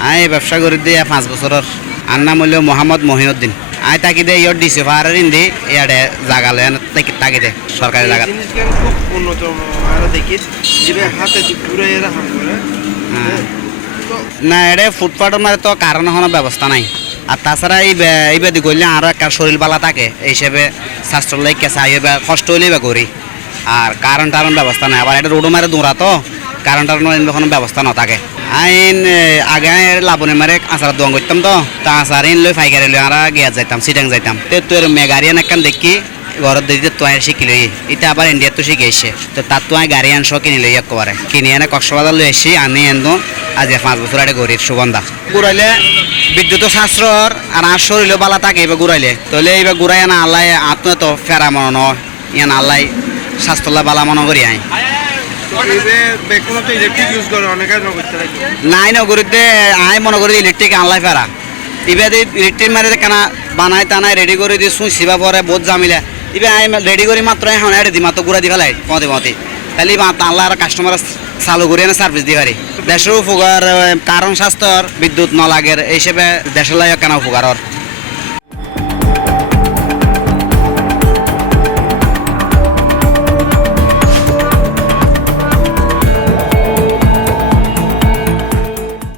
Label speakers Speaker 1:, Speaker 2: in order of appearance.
Speaker 1: I এই ব্যবসা করে দিয়ে পাঁচ বছরের আর নাম হইল মোহাম্মদ মহিনুদ্দিন আই তাকি দে ইয়র দিছে ফারার ইন্দি ইয়াডে জাগালে তাকি দে সরকারি জায়গা
Speaker 2: জিনিসকে খুব উন্নত আমরা দেখি যে হাতে ঘুরে এরা হাম করে।
Speaker 1: না এটা ফুটপাথের মাঝে তো কারণ ব্যবস্থা নাই। আর তাছাড়া এই বে- এই বেদি করলে আরও একটা শরীর বালা থাকে। এই হিসেবে কেঁচা কষ্ট হইলেই বা করি আর কারণ টারণ ব্যবস্থা নাই। আবার এটা রোডও মারে দৌড়া তো কারণ টারণ কোনো ব্যবস্থা না থাকে আইন আগে লাবনি মারে আচার দোয়াং করতাম তো, তা আচার ইন লই ফাইকারি লই আর গিয়া যাইতাম, সিটাং যাইতাম। তে তোর মেগারিয়ান একখান দেখি ঘরত দিতে তো আয় শিখি লই এটা আবার ইন্ডিয়াত তো শিখে এসে তো তার তো আয় গাড়ি আনছো কিনি লই একবারে। কিনি এনে কক্সবাজার লই এসি আনি এনো, আজ পাঁচ বছর আগে গরির সুগন্ধা। ঘুরাইলে বিদ্যুৎ শাস্ত্রর আর আর শরীরও বালা থাকে এবার ঘুরাইলে তাহলে এইবার ঘুরাই না আল্লাহ আত্ম তো ফেরা মনে নয় ইয়ান আল্লাহ স্বাস্থ্য বালা মনে করি আই নাই নগরীতে, আই মনে করি ইলেকট্রিক আনলাই ফেরা এবার ইলেকট্রিক মারি কেনা বানাই টানাই রেডি করে দি শুই শিবা পরে বহুত জামিলা এবার আই রেডি করি মাত্র এখন দি মাত্র ঘুরা দি ফেলাই, মতে মতে। তাহলে আল্লাহ আর কাস্টমার চালু করে এনে সার্ভিস দি পারি। দেশের উপকার কারণ স্বাস্থ্যর, বিদ্যুৎ, নলাগের হিসেবে দেশের লাগে কেন উপকার